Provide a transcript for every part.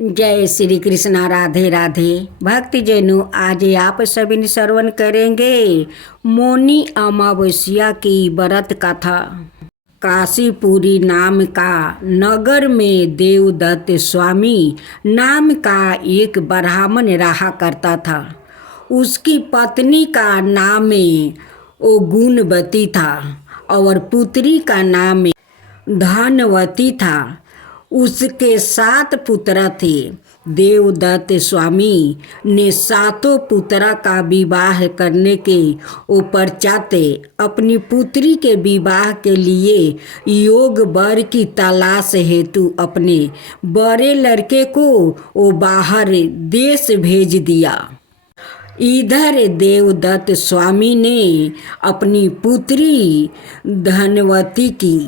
जय श्री कृष्णा। राधे राधे। भक्तजनों, आज आप सभी ने श्रवण करेंगे मौनी अमावस्या की व्रत कथा। काशीपुरी नाम का नगर में देवदत्त स्वामी नाम का एक ब्राह्मण रहा करता था। उसकी पत्नी का नाम गुणवती था और पुत्री का नाम धनवती था। उसके 7 पुत्र थे। देवदत्त स्वामी ने 7 पुत्र का विवाह करने के उपरांत अपनी पुत्री के विवाह के लिए योग वर की तलाश हेतु अपने बड़े लड़के को वो बाहर देश भेज दिया। इधर देवदत्त स्वामी ने अपनी पुत्री धनवती की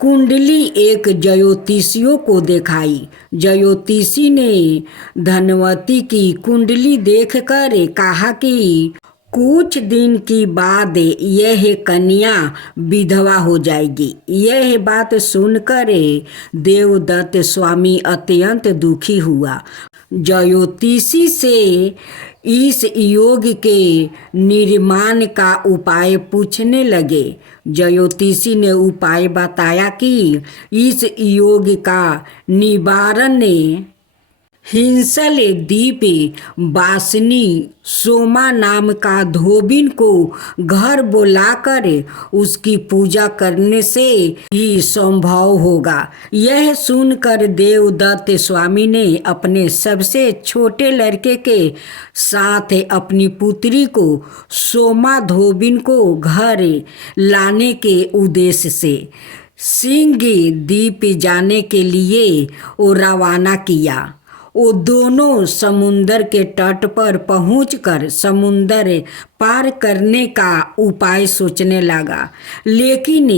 कुंडली एक ज्योतिषियों को दिखाई। ज्योतिषी ने धनवती की कुंडली देखकर कहा कि कुछ दिन की बाद यह कन्या विधवा हो जाएगी। यह बात सुनकर देवदत्त स्वामी अत्यंत दुखी हुआ। ज्योतिषी से इस योग के निर्माण का उपाय पूछने लगे। ज्योतिषी ने उपाय बताया कि इस योग का निवारण हिंसल दीप वासिनी सोमा नाम का धोबिन को घर बुलाकर उसकी पूजा करने से ही संभव होगा। यह सुनकर देवदत्त स्वामी ने अपने सबसे छोटे लड़के के साथ अपनी पुत्री को सोमा धोबिन को घर लाने के उद्देश्य से सिंह द्वीप जाने के लिए वो रवाना किया। वो दोनों समुंदर के तट पर पहुंचकर समुंदर पार करने का उपाय सोचने लगा, लेकिन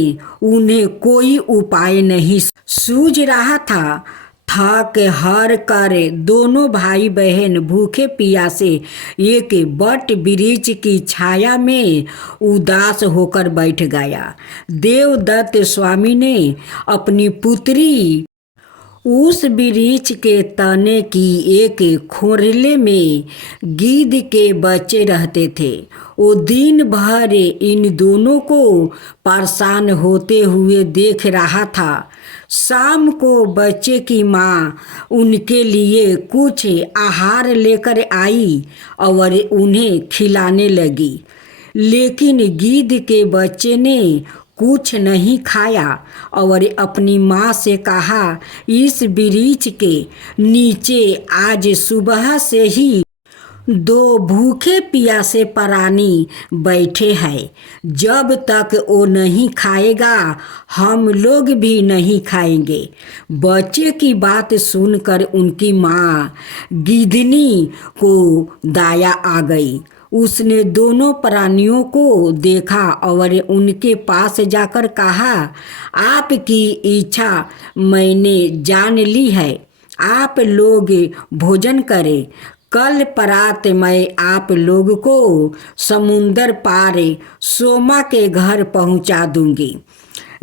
उन्हें कोई उपाय नहीं सूझ रहा था। थक हार कर दोनों भाई बहन भूखे प्यासे एक बट वृक्ष की छाया में उदास होकर बैठ गया। देवदत्त स्वामी ने अपनी पुत्री उस वृक्ष के तने की एक खोरले में गिद्ध के बच्चे रहते थे। वो दिन भर इन दोनों को परेशान होते हुए देख रहा था। शाम को बच्चे की माँ उनके लिए कुछ आहार लेकर आई और उन्हें खिलाने लगी, लेकिन गिद्ध के बच्चे ने कुछ नहीं खाया और अपनी माँ से कहा, इस वृक्ष के नीचे आज सुबह से ही 2 भूखे प्यासे प्राणी बैठे हैं। जब तक वो नहीं खाएगा हम लोग भी नहीं खाएंगे। बच्चे की बात सुनकर उनकी माँ गिद्धनी को दया आ गई। उसने दोनों प्राणियों को देखा और उनके पास जाकर कहा, आपकी इच्छा मैंने जान ली है। आप लोग भोजन करें। कल प्रात मैं आप लोग को समुंदर पार सोमा के घर पहुंचा दूंगी।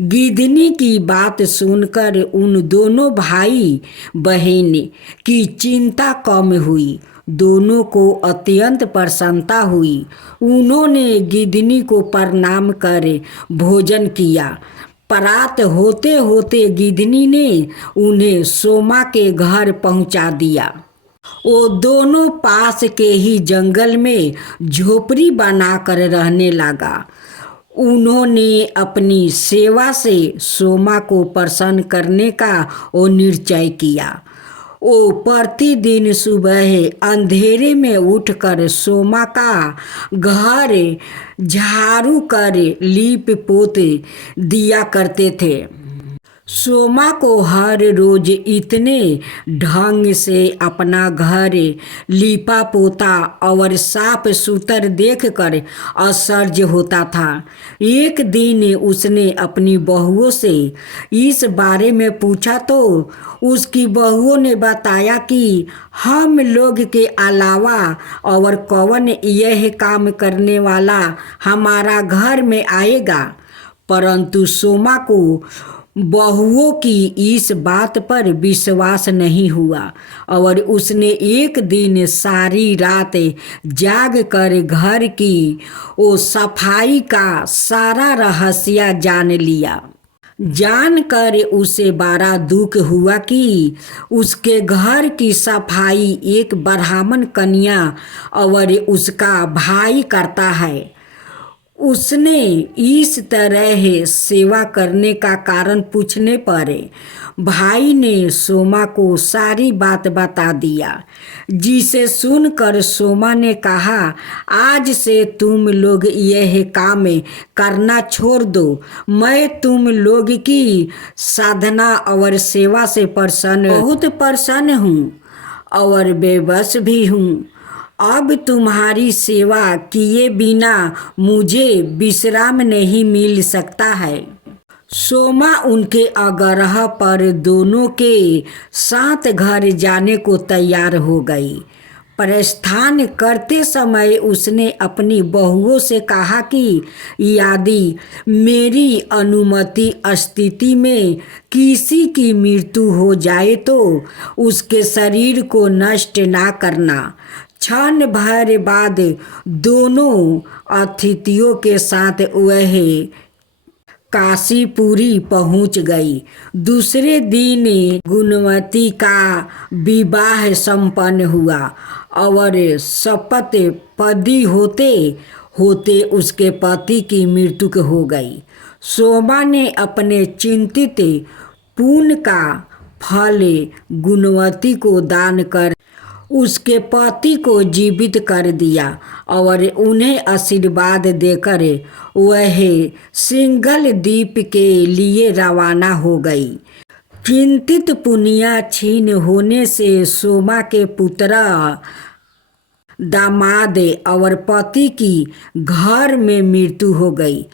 गिद्धनी की बात सुनकर उन दोनों भाई बहन की चिंता कम हुई। दोनों को अत्यंत प्रसन्नता हुई। उन्होंने गिद्धनी को प्रणाम कर भोजन किया। प्रात होते होते गिद्धनी ने उन्हें सोमा के घर पहुंचा दिया। वो दोनों पास के ही जंगल में झोपड़ी बनाकर रहने लगा। उन्होंने अपनी सेवा से सोमा को प्रसन्न करने का वो निश्चय किया। वो प्रतिदिन सुबह अंधेरे में उठकर सोमा का घर झाड़ू कर लीप पोत दिया करते थे। सोमा को हर रोज इतने ढंग से अपना घर लीपा पोता और साफ सुथरा देखकर आश्चर्य होता था। एक दिन उसने अपनी बहुओं से इस बारे में पूछा तो उसकी बहुओं ने बताया कि हम लोग के अलावा और कौन यह काम करने वाला हमारा घर में आएगा। परंतु सोमा को बहुओं की इस बात पर विश्वास नहीं हुआ और उसने एक दिन सारी रात जाग कर घर की वो सफाई का सारा रहस्य जान लिया। जानकर उसे बड़ा दुख हुआ कि उसके घर की सफाई एक ब्राह्मण कन्या और उसका भाई करता है। उसने इस तरह सेवा करने का कारण पूछने पर भाई ने सोमा को सारी बात बता दिया, जिसे सुनकर सोमा ने कहा, आज से तुम लोग यह काम करना छोड़ दो। मैं तुम लोग की साधना और सेवा से बहुत प्रसन्न हूँ और बेबस भी हूँ। अब तुम्हारी सेवा किए बिना मुझे विश्राम नहीं मिल सकता है। सोमा उनके आग्रह पर दोनों के साथ घर जाने को तैयार हो गई। प्रस्थान करते समय उसने अपनी बहुओं से कहा कि यदि मेरी अनुमति स्थिति में किसी की मृत्यु हो जाए तो उसके शरीर को नष्ट ना करना। क्षण भर बाद दोनों अतिथियों के साथ वह काशीपुरी पहुंच गई। दूसरे दिन गुणवती का विवाह संपन्न हुआ और शपथ पदी होते होते उसके पति की मृत्यु हो गई। सोमा ने अपने चिंतित पुण्य का फल गुणवती को दान कर उसके पति को जीवित कर दिया और उन्हें आशीर्वाद देकर वह सिंघल द्वीप के लिए रवाना हो गई। चिंतित पुनिया छीन होने से सोमा के पुत्र दामाद और पति की घर में मृत्यु हो गई।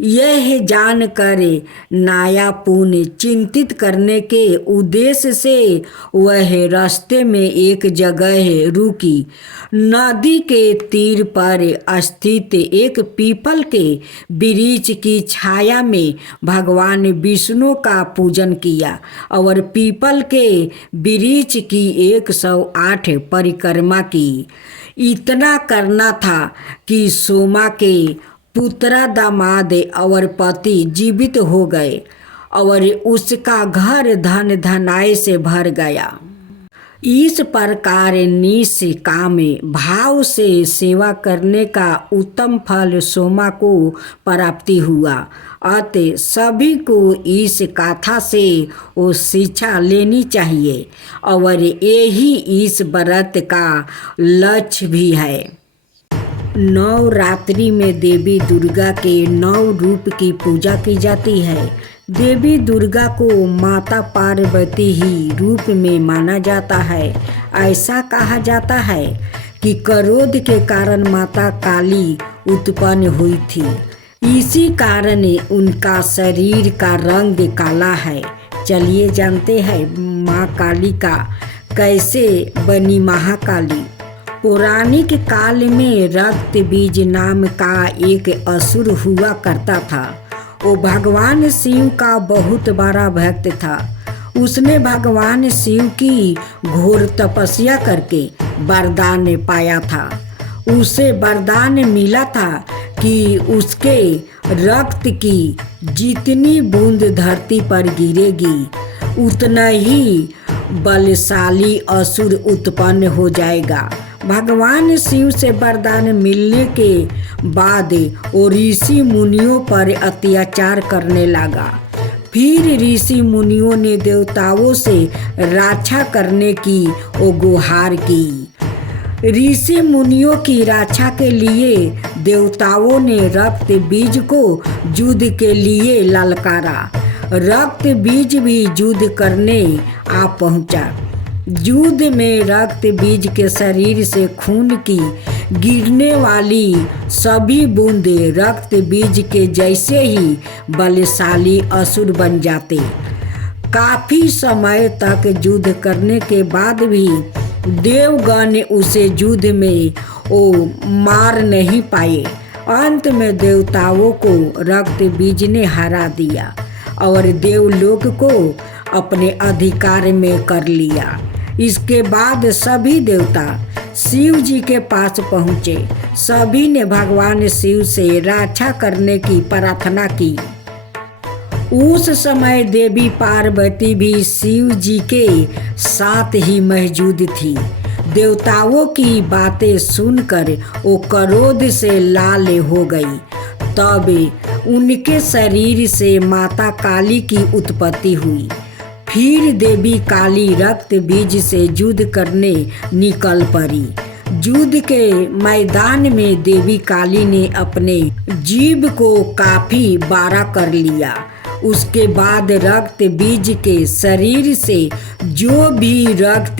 यह जानकर नाया पुण्य चिंतित करने के उद्देश्य से वह रास्ते में एक जगह रुकी। नदी के तीर पर स्थित एक पीपल के वृक्ष की छाया में भगवान विष्णु का पूजन किया और पीपल के वृक्ष की 108 परिक्रमा की। इतना करना था कि सोमा के पुत्र दामाद और पति जीवित हो गए और उसका घर धन धनाय से भर गया। इस प्रकार निष्काम भाव से सेवा करने का उत्तम फल सोमा को प्राप्ति हुआ। अतः सभी को इस कथा से वो शिक्षा लेनी चाहिए और यही इस व्रत का लक्ष्य भी है। नवरात्रि में देवी दुर्गा के 9 रूप की पूजा की जाती है। देवी दुर्गा को माता पार्वती ही रूप में माना जाता है। ऐसा कहा जाता है कि क्रोध के कारण माता काली उत्पन्न हुई थी। इसी कारण उनका शरीर का रंग काला है। चलिए जानते हैं माँ काली का कैसे बनी महाकाली। पौराणिक काल में रक्त बीज नाम का एक असुर हुआ करता था। वो भगवान शिव का बहुत बड़ा भक्त था। उसने भगवान शिव की घोर तपस्या करके वरदान पाया था। उसे वरदान मिला था कि उसके रक्त की जितनी बूंद धरती पर गिरेगी उतना ही बलशाली असुर उत्पन्न हो जाएगा। भगवान शिव से वरदान मिलने के बाद वो ऋषि मुनियों पर अत्याचार करने लगा। फिर ऋषि मुनियों ने देवताओं से रक्षा करने की वो गुहार की। ऋषि मुनियों की रक्षा के लिए देवताओं ने रक्त बीज को युद्ध के लिए ललकारा। रक्त बीज भी युद्ध करने आ पहुंचा। युद्ध में रक्त बीज के शरीर से खून की गिरने वाली सभी बूंदें रक्त बीज के जैसे ही बलशाली असुर बन जाते। काफी समय तक युद्ध करने के बाद भी देवगण उसे युद्ध में मार नहीं पाए। अंत में देवताओं को रक्त बीज ने हरा दिया और देवलोक को अपने अधिकार में कर लिया। इसके बाद सभी देवता शिव जी के पास पहुँचे। सभी ने भगवान शिव से रक्षा करने की प्रार्थना की। उस समय देवी पार्वती भी शिव जी के साथ ही मौजूद थी। देवताओं की बातें सुनकर वो क्रोध से लाल हो गई। तब उनके शरीर से माता काली की उत्पत्ति हुई। फिर देवी काली रक्त बीज से युद्ध करने निकल पड़ी। युद्ध के मैदान में देवी काली ने अपने जीभ को काफी बड़ा कर लिया। उसके बाद रक्त बीज के शरीर से जो भी रक्त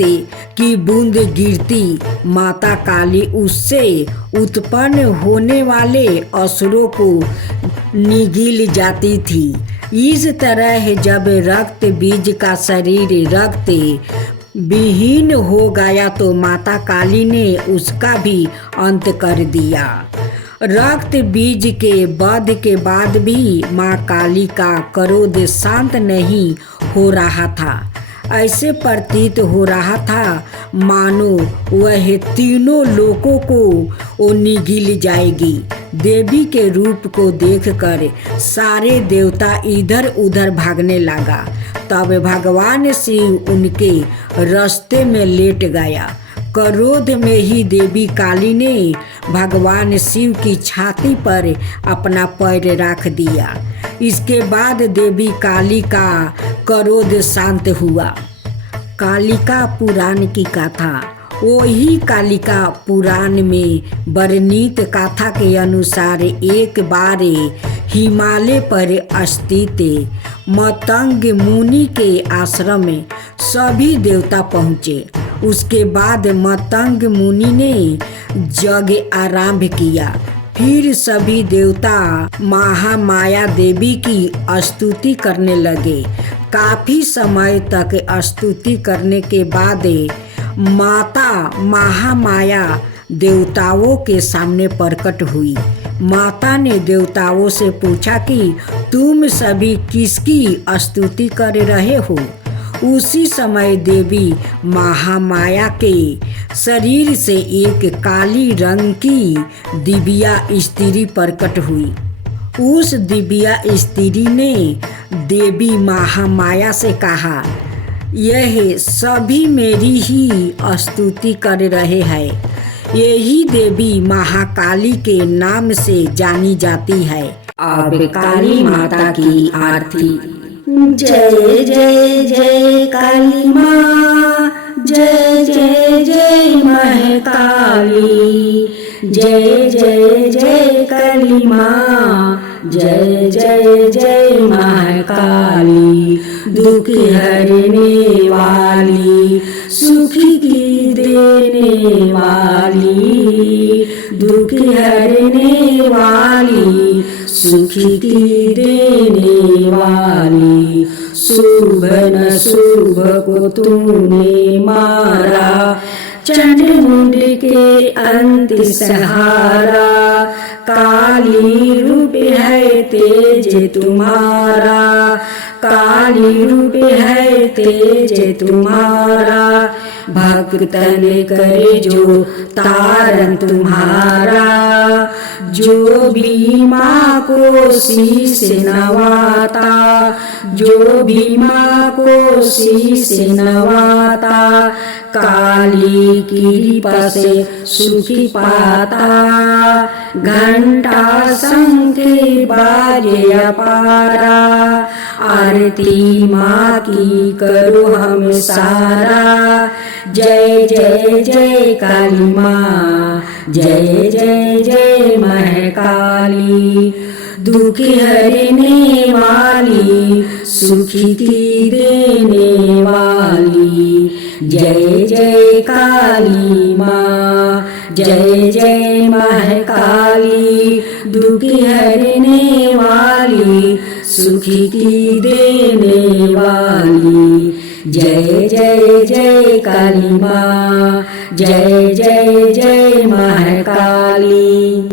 की बूंद गिरती, माता काली उससे उत्पन्न होने वाले असुरों को निगल जाती थी। इस तरह जब रक्त बीज का शरीर रक्त विहीन हो गया तो माता काली ने उसका भी अंत कर दिया। रक्त बीज के वध के बाद भी माँ काली का क्रोध शांत नहीं हो रहा था। ऐसे प्रतीत हो रहा था मानो वह तीनों लोकों को वो निगल जाएगी। देवी के रूप को देखकर सारे देवता इधर उधर भागने लगा। तब भगवान शिव उनके रास्ते में लेट गया। क्रोध में ही देवी काली ने भगवान शिव की छाती पर अपना पैर रख दिया। इसके बाद देवी काली का क्रोध शांत हुआ। कालिका पुराण की कथा। वही कालिका पुराण में वर्णित कथा के अनुसार एक बार हिमालय पर स्थित मतंग मुनि के आश्रम में सभी देवता पहुँचे। उसके बाद मतंग मुनि ने यज्ञ आरंभ किया। फिर सभी देवता महामाया देवी की स्तुति करने लगे। काफी समय तक स्तुति करने के बाद माता महामाया देवताओं के सामने प्रकट हुई। माता ने देवताओं से पूछा कि तुम सभी किसकी स्तुति कर रहे हो। उसी समय देवी महामाया के शरीर से एक काली रंग की दिव्या स्त्री प्रकट हुई। उस दिव्या स्त्री ने देवी महामाया से कहा, यह सभी मेरी ही स्तुति कर रहे हैं। यही देवी महाकाली के नाम से जानी जाती है। अब काली माता की आरती। जय जय जय काली माँ, जय जय जय महाकाली, जय जय जय काली माँ, जय जय जय महाकाली। दुख हरने वाली, सुख की देने वाली, दुख हरने वाली, सुख की देने वाली। शुभ न शुभ को तूने मारा, चंडमुंड के अंत सहारा। काली रूप है तेज तुम्हारा, काली रूप है तेज तुम्हारा। भक्तन करे जो तारन तुम्हारा, जो भी माँ को शीश नवाता, जो भी माँ को शीश नवाता। काली कृपा से सुखी पाता, घंटा शंख बाजे अपारा। आरती माँ की करो हम सारा। जय जय जय काली माँ, जय जय जय महाकाली। दुख हरने वाली, सुखी की देने वाली। जय जय काली माँ, जय जय महाकाली। दुख हरने वाली, सुखी की देने वाली। जय जय जय काली माँ, जय जय जय महाकाली।